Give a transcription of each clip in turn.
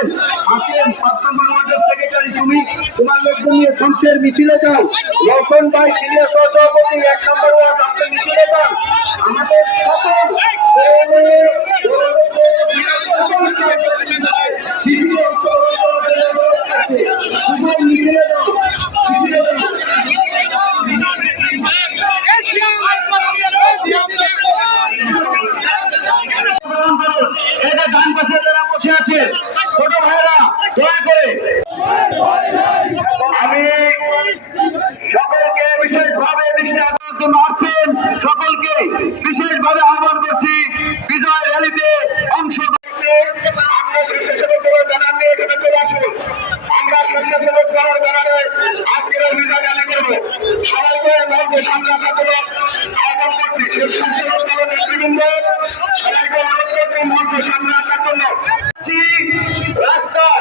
বলছেন হাকিম 5 নম্বর ওয়ার্ডের সেক্রেটারি তুমি তোমার লোকজন নিয়ে সংসের মিছিলে যাও। রতন ভাই সিনিয়র সহসভাপতি 1 নম্বর ওয়ার্ড আপনি মিছিলে যান। আমাদের সকল মিছিলে যাও। এটা ডান পাশে যারা বসে আছে ছোট ভাইরা দয়া করে আমি সকলকে বিশেষভাবে দৃষ্টি আকর্ষণ জন্য আসছেন সকলকে বিশেষভাবে আহ্বান করছি বিজয় র্যালিতে অংশ নিতে। আমরা স্বেচ্ছাসেবক দলের ব্যানার নিয়ে এখানে চলে আসুন। আমরা স্বেচ্ছাসেবক দলের ব্যানারে আজকের বিজয় র্যালি করবো। সবাইকে মঞ্চের সামনে আসার জন্য আহ্বান করছি। স্বেচ্ছাসেবক দলের নেতৃবৃন্দ সবাইকে অনুরোধ করছি মঞ্চের সামনে আসার জন্য। রাস্তার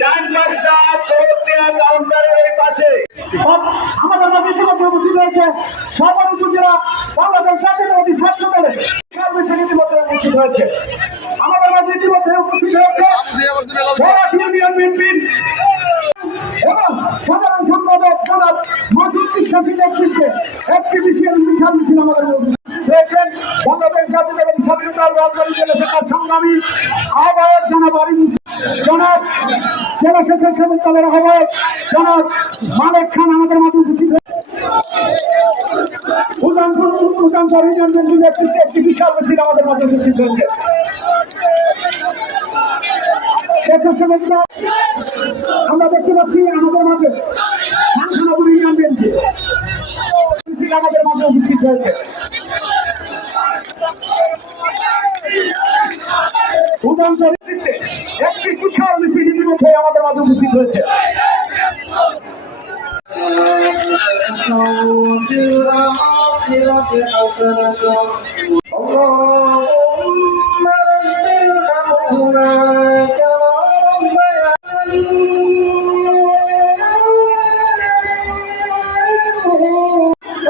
ডান পাশটা চৌরতিয়া কাউন্টারের পাশে আমাদের মাঝে ইতিমধ্যে উপস্থিত হয়েছে সবার উপজেলা বাংলাদেশ জাতীয়তাবাদী ছাত্র দলের ইতিমধ্যে উপস্থিত হয়েছে। আমাদের মাঝে ইতিমধ্যে উপস্থিত হয়েছে ইউনিয়ন বিএনপির এবং সাধারণ সম্পাদক জনাব মাসুদ বিশ্বাসী নেতৃত্বে একটি বিশাল মিছিল আমাদের হয়েছেন। বাংলাদেশ জাতীয়তাবাদী ছাত্র দল রাজবাড়ী জেলা শাখার সংগ্রামী আহ্বায়ক জনাব জনাব জেলা স্বেচ্ছাসেবক দলের আহ্বায়ক জনাব মালেক খান আমাদের মাঝে উপস্থিত উদানপুর ইউনিয়ন বিএনপির নেতৃত্বে একটি বিশাল মিছিল আমাদের মাঝে উপস্থিত হয়েছে। স্বেচ্ছাসেবক দল আমরা দেখতে পাচ্ছি আমাদের মাঝে শান্তনগর ইউনিয়ন বিএনপি মিছিল আমাদের মাঝে উপস্থিত হয়েছে। উদানপুর নেতৃত্বে একটি বিশাল মিছিল ইতিমধ্যে আমাদের মাঝে উপস্থিত হয়েছে।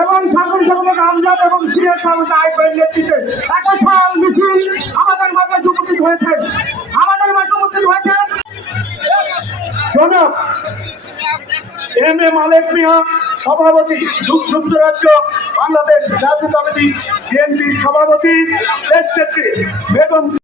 এবং ছাত্র সংগঠন আমজাদ এবং সিনিয়র সভাপতি আইপিএল নেতৃত্বে এক বিশাল মিছিল আমাদের মাঝে উপস্থিত হয়েছে। আমাদের মাঝে উপস্থিত হয়েছে জনাব এম এ মালেক মিয়া সভাপতি যুক্তরাজ্য বাংলাদেশ জাতীয়তাবাদী বিএনপির সভাপতি দেশ নেত্রী বেগম